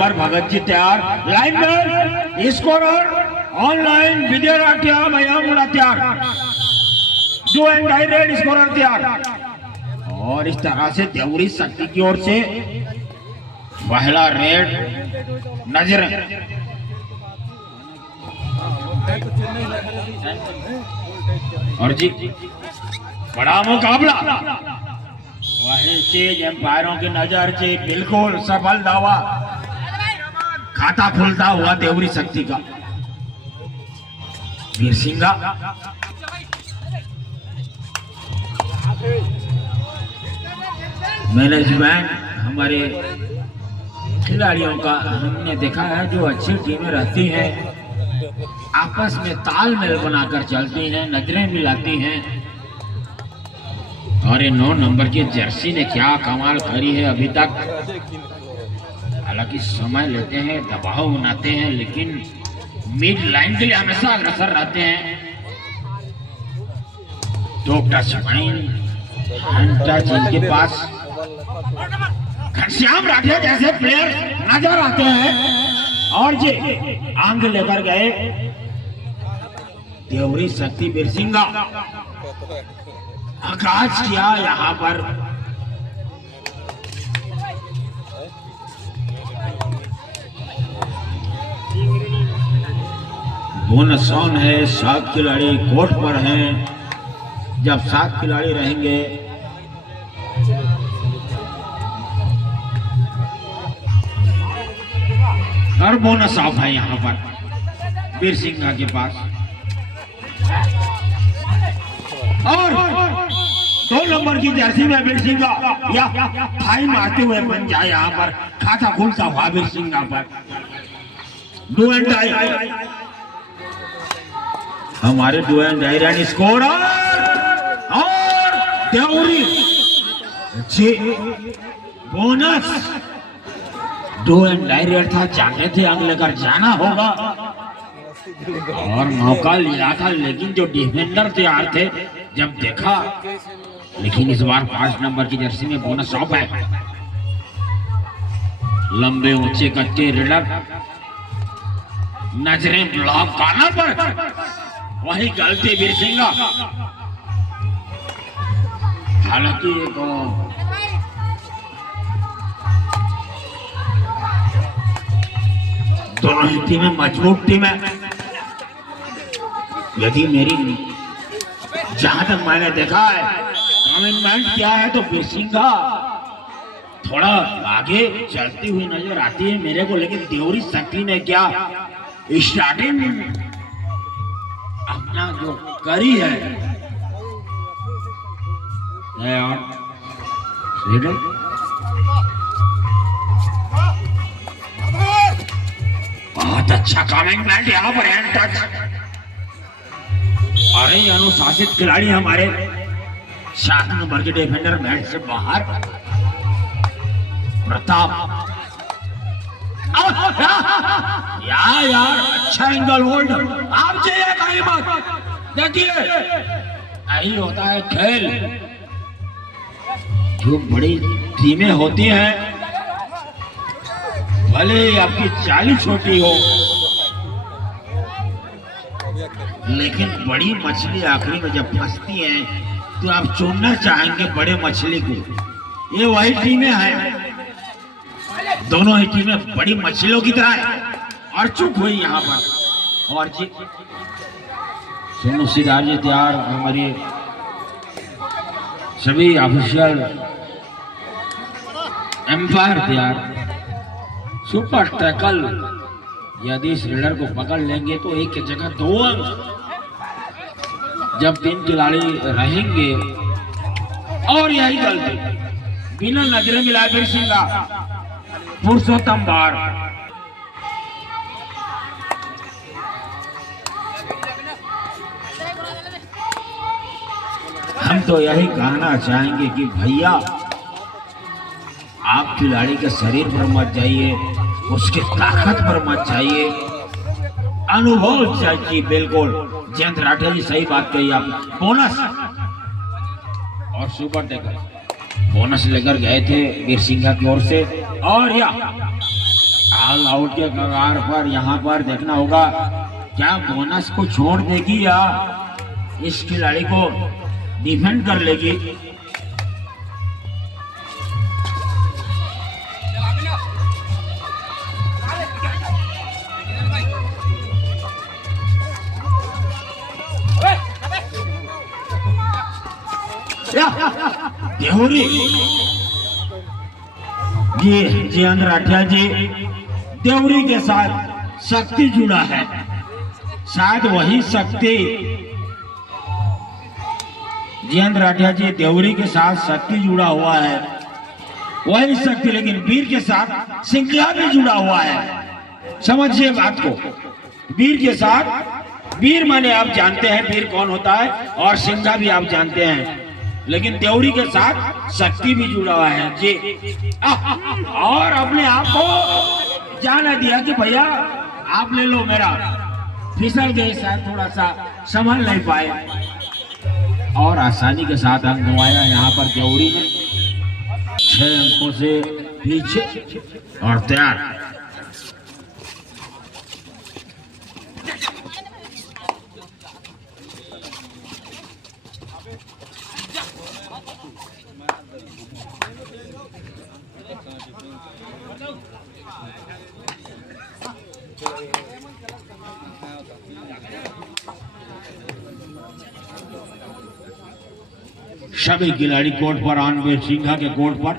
Number Bhagat ji तैयार, lineman scorer online Vijay Rathiya भैया मुड़ा तैयार, do and die raid scorer तैयार। और इस तरह से देवरी शक्ति की ओर से पहला रेड नजर और जी बड़ा मुकाबला वही चीज एम्पायरों की नजर से बिल्कुल सफल दावा, खाता खुलता हुआ देवरी शक्ति का। वीर सिंगा मैनेजमेंट हमारे खिलाड़ियों का हमने देखा है, जो अच्छी टीमें रहती हैं आपस में तालमेल बनाकर चलती हैं, नजरें मिलाती हैं। और ये 9 नंबर की जर्सी ने क्या कमाल करी है अभी तक। हालांकि समय लेते हैं, दबाव बनाते हैं, लेकिन मिड लाइन के लिए हमेशा अग्रसर रहते हैं। तो टच जिनके पास घनश्याम राठिया जैसे प्लेयर नजर आते हैं और ये आंग लेकर गए देवरी शक्ति वीर सिंगा। आगाज किया यहाँ पर बोनस ऑन है, 7 खिलाड़ी कोर्ट पर हैं। जब 7 खिलाड़ी रहेंगे और बोनस ऑफ है यहाँ पर वीर सिंघा के पास। और 2 नंबर की जर्सी में वीर सिंघा या थाई मारते हुए बन जाए यहाँ पर खाता खुलता हुआ वीर सिंघा पर। डू एंड डाई हमारे do and die run score और Deori ji bonus. Do and die raid था, चाहते थे अंक लेकर जाना होगा और मौका लिया था, लेकिन जो डिफेंडर तैयार थे जब देखा। लेकिन इस बार 5 नंबर की जर्सी में बोनस ऑफ है। लंबे ऊंचे कच्चे रेडर नजरें ब्लॉक कॉर्नर पर, वही गलती वीर सिंघा। हालांकि दोनों ही टीमें मजबूत टीम है। यदि मेरी जहां तक मैंने देखा है कमिटमेंट क्या है तो वीर सिंघा थोड़ा आगे चलती हुई नजर आती है मेरे को। लेकिन देवरी शक्ति ने क्या स्टार्टिंग अपना जो करी है बहुत अच्छा कमिटमेंट यहाँ पर हैंड टच। अरे अनुशासित खिलाड़ी हमारे 7 नंबर के डिफेंडर मैच से बाहर प्रताप। यार अच्छा एंगल होल्ड आप चाहिए कहीं मत। देखिए यही होता है खेल। जो बड़ी टीमें होती हैं भले आपकी चाली छोटी हो, लेकिन बड़ी मछली आखिरी में जब फंसती है तो आप चुनना चाहेंगे बड़े मछली को। ये वही टीमें हैं, दोनों ही टीमें बड़ी मछलियों की तरह है। और चुप हुई यहाँ पर। और जी सोनू सिदार जी तैयार, हमारे सभी ऑफिशियल एम्पायर तैयार। सुपर टैकल यदि इस रेडर को पकड़ लेंगे तो एक की जगह 2 अंक। जब 3 खिलाड़ी रहेंगे और यही गलती बिना नजरें मिलाए वीर सिंघा पुरुषोत्तम बार। हम तो यही कहना चाहेंगे कि भैया आप खिलाड़ी के शरीर पर मत जाइए, उसके ताकत पर मत जाइए, अनुभव चाहिए। बिल्कुल जयंत राठिया जी सही बात कही आप। बोनस और सुपर टैकल बोनस लेकर गए थे वीर सिंघा की ओर से। और या ऑल आउट के कगार पर यहाँ पर देखना होगा क्या बोनस को छोड़ देगी या इस खिलाड़ी को डिफेंड कर लेगी। देहुरी जी जयेंद्र राठिया जी देवरी के साथ शक्ति जुड़ा है, शायद वही शक्ति जयेंद्र राठिया जी देवरी के साथ शक्ति जुड़ा हुआ है, वही शक्ति, लेकिन वीर के साथ सिंघिया भी जुड़ा हुआ है। समझिए बात को, वीर के साथ, वीर माने आप जानते हैं वीर कौन होता है, और सिंघा भी आप जानते हैं, लेकिन देवरी के साथ शक्ति भी जुड़ा हुआ है जी। और अपने आप को जाना दिया कि भैया आप ले लो, मेरा फिसल गए, शायद थोड़ा सा संभल नहीं पाए और आसानी के साथ अंक गंवाया यहाँ पर देवरी ने 6 अंकों से पीछे और तैयार। सभी खिलाड़ी कोर्ट पर, रणवीर सिंघा के कोर्ट पर।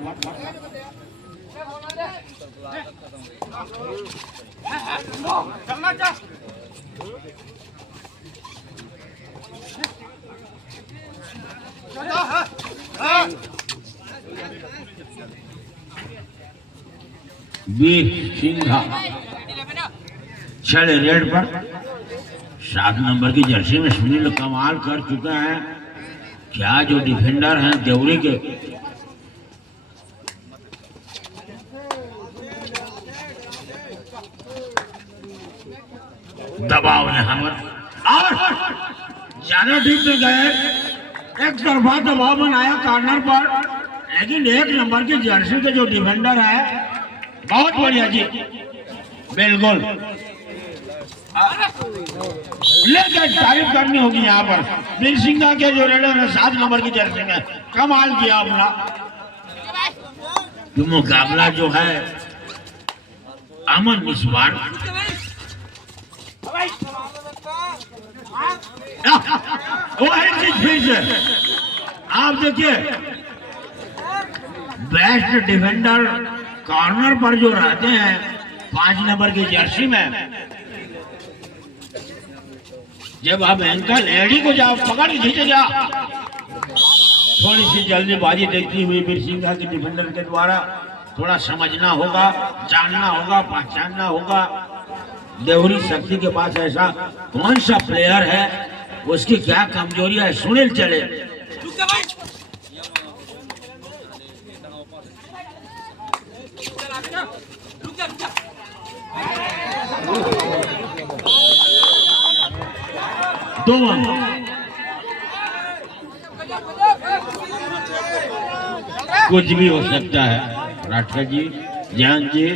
वीर सिंघा चले रेड पर, 7 नंबर की जर्सी में सुनील कमाल कर चुके हैं। क्या जो डिफेंडर हैं देवरी के, दबाव यहाँ पर और ज्यादा डीप में गए, एक तरफा दबाव बनाया कॉर्नर पर, लेकिन 1 नंबर की जर्सी के जो डिफेंडर है बहुत बढ़िया जी, बिल्कुल लेकिन तारीफ करनी होगी यहाँ पर वीर सिंघा के जो रेडर है 7 नंबर की जर्सी में, कमाल किया अपना। तो मुकाबला जो है अमन निस्वार, वही चीज फिर से आप देखिए, बेस्ट डिफेंडर कॉर्नर पर जो रहते हैं 5 नंबर की जर्सी में, जब आप एंकल एडी को जाओ पकड़ खींचे जा, थोड़ी सी जल्दीबाजी देखती हुई वीर सिंघा के डिफेंडर के द्वारा थोड़ा समझना होगा, जानना होगा, पहचानना होगा देवरी शक्ति के पास ऐसा कौन सा प्लेयर है, उसकी क्या कमजोरी है। सुनील चले दो कुछ भी हो सकता है राठौर जी, जयंत जी,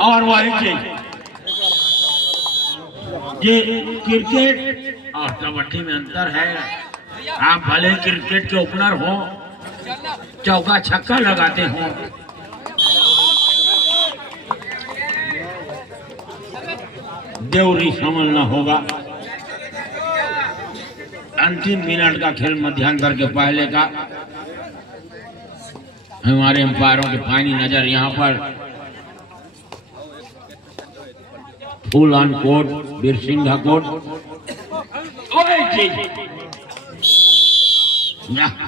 और वही चीज ये क्रिकेट और कबड्डी में अंतर है। आप भले क्रिकेट के ओपनर हो, चौका छक्का लगाते हो, देवरी समझना होगा। अंतिम मिनट का खेल मध्यांतर के पहले का, हमारे एम्पायरों के पानी नजर यहाँ पर full on court, Veer Singha court.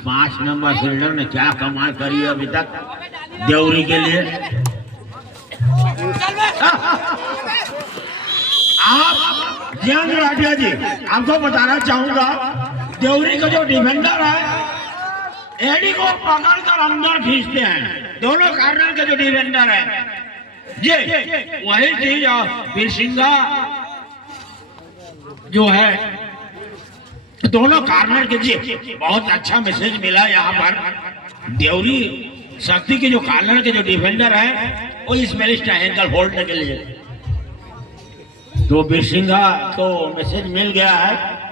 5 number fielder ने क्या कमाल करी है अभी तक देवरी के लिए। आप जयेंद्र राठिया जी, आपको बताना चाहूंगा देवरी का जो डिफेंडर है एडी को पकड़कर अंदर खींचते हैं, दोनों कॉर्नर के जो डिफेंडर है ये वही चीज वीर सिंघा जो है दोनों कॉर्नर के जी। बहुत अच्छा मैसेज मिला यहाँ पर, देवरी शक्ति के जो कॉर्नर के जो डिफेंडर है वो इस मैच एंकल होल्ड के लिए, तो बिरसिंघा को मैसेज मिल गया है।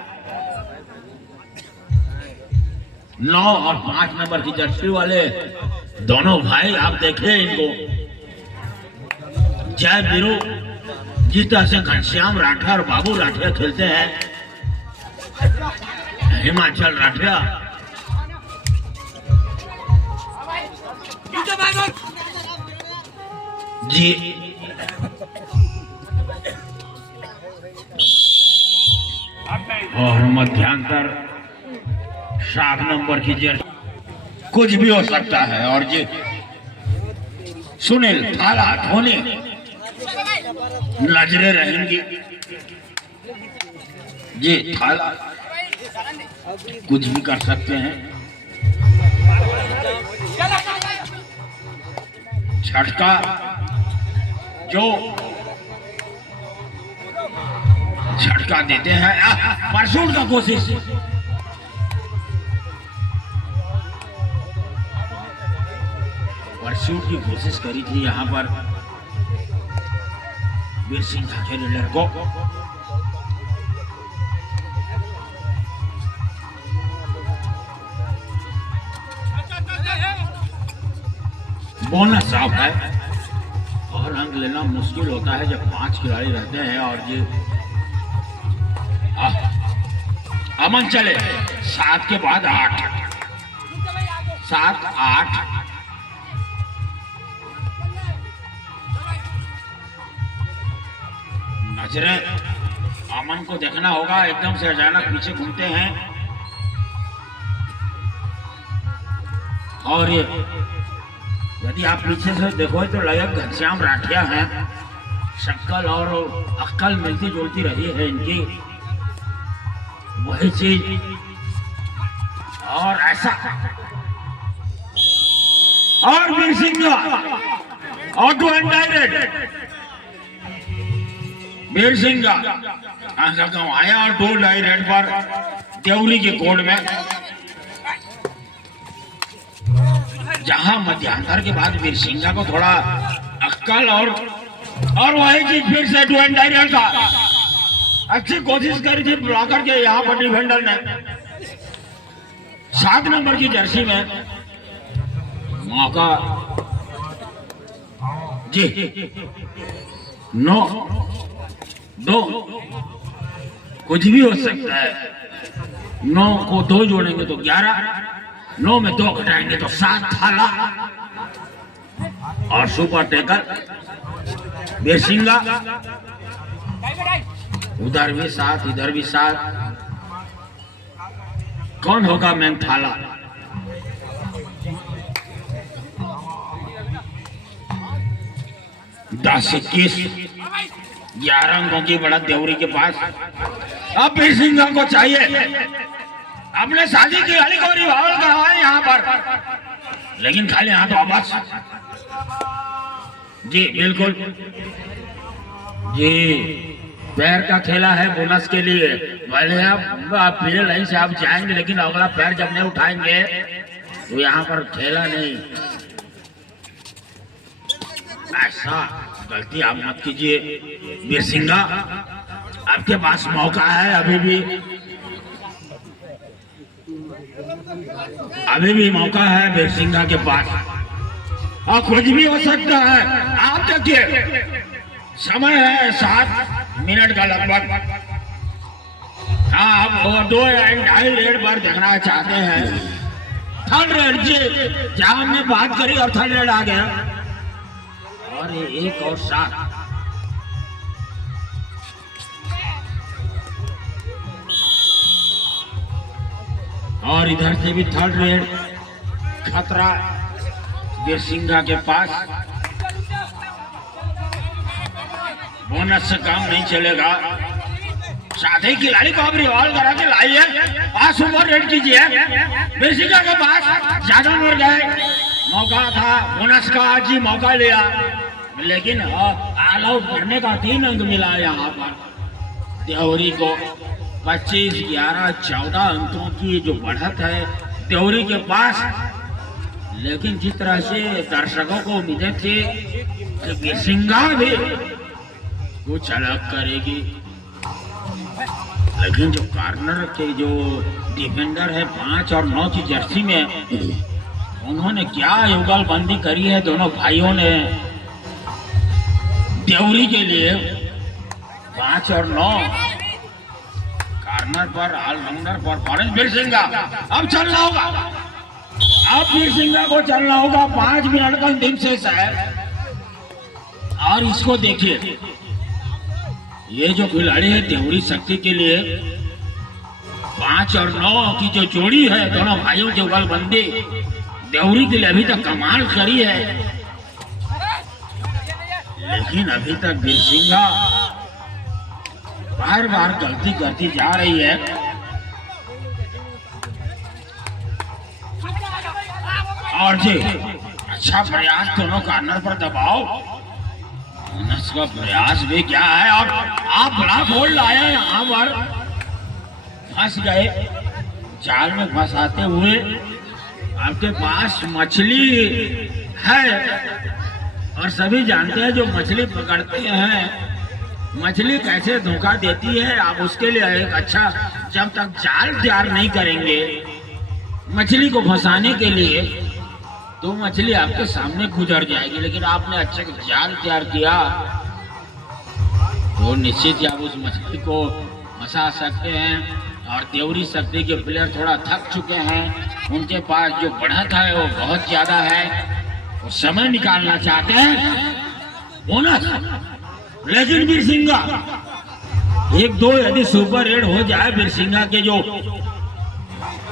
9 और 5 नंबर की जर्सी वाले दोनों भाई आप देखें इनको, जय वीरू जिस तरह से घनश्याम राठिया और बाबू राठिया खेलते हैं, हिमाचल राठिया जी और मध्यांतर 7 नंबर की जर्सी, कुछ भी हो सकता है। और जी सुनील थाला धोनी नजरें रहेंगी जी, थाला कुछ भी कर सकते हैं। झटका जो झटका देते हैं, परसूट का कोशिश, परसूट की कोशिश करी थी यहां पर बिरसिंघा के लीडर को। बोनस आउट है और अंक लेना मुश्किल होता है जब 5 खिलाड़ी रहते हैं। और ये अमन चले 7 के बाद 8, 7 8 नजरें अमन को देखना होगा, एकदम से अचानक पीछे घूमते हैं और ये यदि आप पीछे से देखो तो लगभग घनश्याम राठिया हैं, शक्ल और अक्ल मिलती जुलती रही है इनकी, वही चीज। और ऐसा और बिरसिंघा ऑटो एंड डायरेक्ट, बिरसिंघा ऐसा कमाया और 2 डायरेक्ट पर देवली के कोड में, जहां मध्यांतर के बाद बिरसिंघा को थोड़ा अक्ल और वही चीज फिर से 2 एंड डायरेक्ट था। अच्छी कोशिश करी थी ब्लॉकर के यहाँ पर डिफेंडर ने। 7 नंबर की जर्सी में मौका जी 9 2 कुछ भी हो सकता है। 9 को 2 जोड़ेंगे तो 11, 9 में 2 घटाएंगे तो 7 थाला और सुपर टेकर बिरसिंघा, उधर भी 7 इधर भी 7, कौन होगा मैम थाला? दस 21 11 अंकों की बढ़त देवरी के पास। अब बिरसिंघा को चाहिए अपने साथी की गाड़ी को रिवाल्व करवाए यहाँ पर, लेकिन खाली हाथ वापस जी, बिल्कुल जी, पैर का खेला है बोनस के लिए। भले आप पीले लाइन से आप जाएंगे लेकिन अगला पैर जब नहीं उठाएंगे तो यहाँ पर खेला नहीं। ऐसा गलती आप मत कीजिए बिरसिंघा, आपके पास मौका है अभी भी मौका है बिरसिंघा के पास, और कुछ भी हो सकता है। आप देखिए समय है 7 मिनट का लगभग। हाँ, अब 2 एंड 2.5 रेड बार देखना चाहते हैं। 3rd रेड जी, जहां हमने बात करी और 3rd रेड आ गया और 1 और 7। और इधर से भी 3rd रेड, खतरा बिरसिंघा के पास। बोनस से काम नहीं चलेगा, साथी खिलाड़ी को अब रिवॉल्व करा के लाइए, आज सुपर रेड कीजिए। बिरसिंघा के पास ज्यादा मर गए, मौका था बोनस का, आज ही मौका लिया लेकिन ऑल आउट करने का 3 अंक मिला यहाँ पर देवरी को। 25 11 14 अंकों की जो बढ़त है देवरी के पास, लेकिन जिस तरह से दर्शकों को उम्मीदें थी कि बिरसिंगा भी कुछ अलग करेगी, लेकिन जो कॉर्नर के जो डिफेंडर है 5 और 9 की जर्सी में, उन्होंने क्या युगलबंदी करी है दोनों भाइयों ने। देवरी के लिए 5 और 9 कॉर्नर पर ऑलराउंडर परफॉर्मेंस बिरसिंगा। अब चलना होगा, अब बिरसिंगा को चलना होगा। 5 मिनट का अंतिम शेष है और इसको देखिए, ये जो खिलाड़ी है देवरी शक्ति के लिए 5 और 9 की जो जोड़ी है दोनों भाइयों की युगलबंदी देवरी के लिए अभी तक कमाल करी है, लेकिन अभी तक बिरसिंगा बार बार गलती करती जा रही है। और जी अच्छा प्रयास, दोनों कॉर्नर पर दबाओ, का प्रयास भी क्या है। और आप बड़ा गोल लाया, यहाँ पर फंस गए, जाल में फंसाते हुए। आपके पास मछली है और सभी जानते हैं जो मछली पकड़ते हैं मछली कैसे धोखा देती है। आप उसके लिए एक अच्छा, जब तक जाल तैयार नहीं करेंगे मछली को फंसाने के लिए, तो मछली आपके सामने गुजर जाएगी। लेकिन आपने अच्छा जाल तैयार किया तो निश्चित ही आप उस मछली को फंसा सकते हैं। और देवरी शक्ति के प्लेयर थोड़ा थक चुके हैं, उनके पास जो बढ़त है वो बहुत ज्यादा है, वो समय निकालना चाहते हैं बोनस। लेकिन बिरसिंगा 1-2 यदि सुपर रेड हो जाए, बिरसिंगा के जो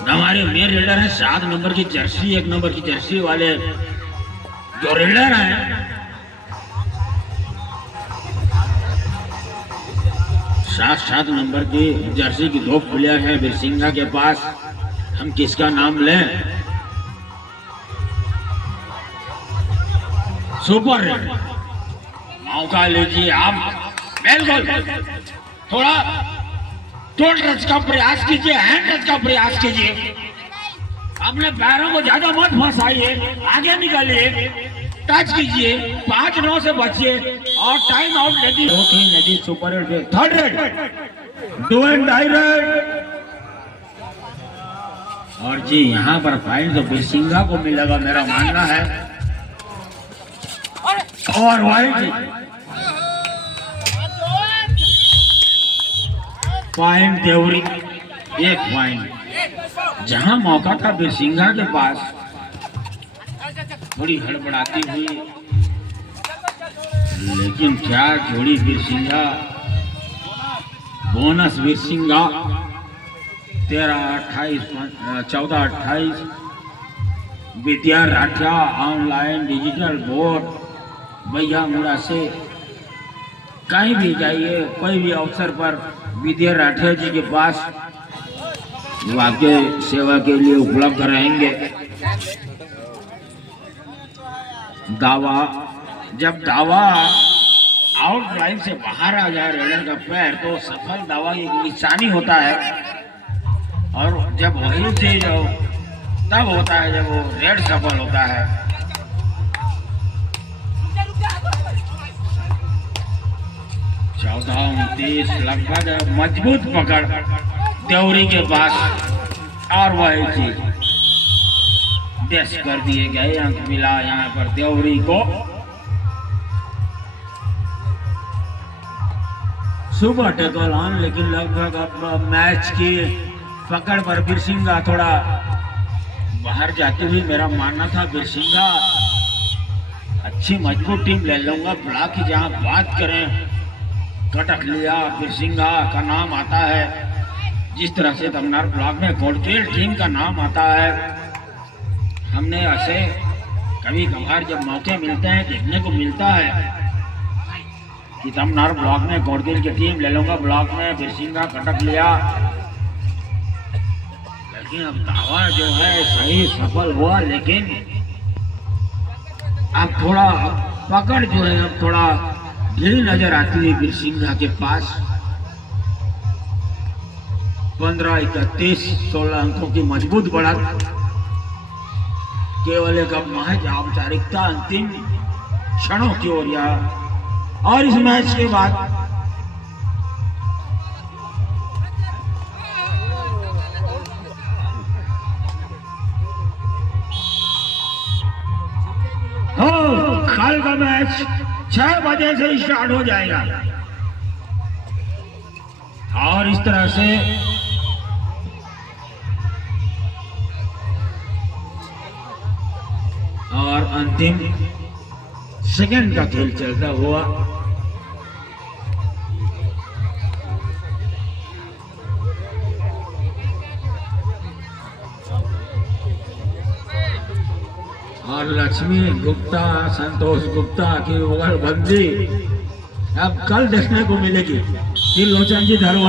हमारे मेन रेडर है 7 नंबर की जर्सी, 1 नंबर की जर्सी वाले जो रेडर हैं, 7 नंबर की जर्सी की 2 प्लेयर है बिरसिंगा के पास। हम किसका नाम लें? सुपर रेड, मौका लीजिए आप, बिल्कुल थोड़ा टोल टच का प्रयास कीजिए, हैंड टच का प्रयास कीजिए, अपने पैरों को ज्यादा मत फंसाइए, आगे निकालिए, टच कीजिए, 5-9 से बचिए और टाइम आउट लेती नदी super raid, third raid, do and die raid. और जी यहाँ पर फाइन तो बिरसिंगा को मिलेगा मेरा मानना है। और वाइड पॉइंट देवरी, 1 पॉइंट। जहां मौका था बिरसिंगा के पास, थोड़ी हड़बड़ाती हुई, लेकिन क्या जोड़ी बिरसिंगा, बोनस बिरसिंगा 13-28, 14-28। विद्या राठा ऑनलाइन डिजिटल बोर्ड भैया मुड़ा से कहीं भी जाइए, कोई भी अवसर पर विद्या राठा जी के पास वो आपके सेवा के लिए उपलब्ध रहेंगे। दावा, जब दावा आउट लाइन से बाहर आ जाए रेडर का पैर, तो सफल दावा की निशानी होता है। और जब वही चीज तब होता है जब वो रेड सफल होता है। 14-29 लगभग मजबूत पकड़ देवरी के पास, और वही चीज डेस कर दिए गए। अंक मिला यहाँ पर देवरी को। सुपर टेकल ऑन, लेकिन लगभग अब मैच की पकड़ पर बिरसिंगा थोड़ा बाहर जाती हुई मेरा मानना था। बिरसिंगा अच्छी मजबूत टीम ले लूंगा। ब्लॉक की जहां बात करें, कटक लिया बिरसिंगा का नाम आता है, जिस तरह से तमनार ब्लॉक में कोटकेल टीम का नाम आता है। हमने ऐसे कभी कभार जब मौके मिलते हैं देखने को मिलता है कि तमनार ब्लॉक में कोटकेल की टीम ले लूंगा, ब्लॉक में बिरसिंगा कटक लिया। लेकिन अब दावा जो है सही सफल हुआ, लेकिन अब थोड़ा पकड़ जो है अब थोड़ा ढीली नजर आती है बिरसिंगा के पास। 15-31, 16 अंकों की मजबूत बढ़त केवल एक महज औपचारिकता अंतिम क्षणों की ओर या और इस मैच के बाद कल का मैच 6 बजे से स्टार्ट हो जाएगा और इस तरह से और अंतिम सेकंड का खेल चलता हुआ और लक्ष्मी गुप्ता संतोष गुप्ता की उगलबंदी अब कल देखने को मिलेगी कि लोचन जी धरवा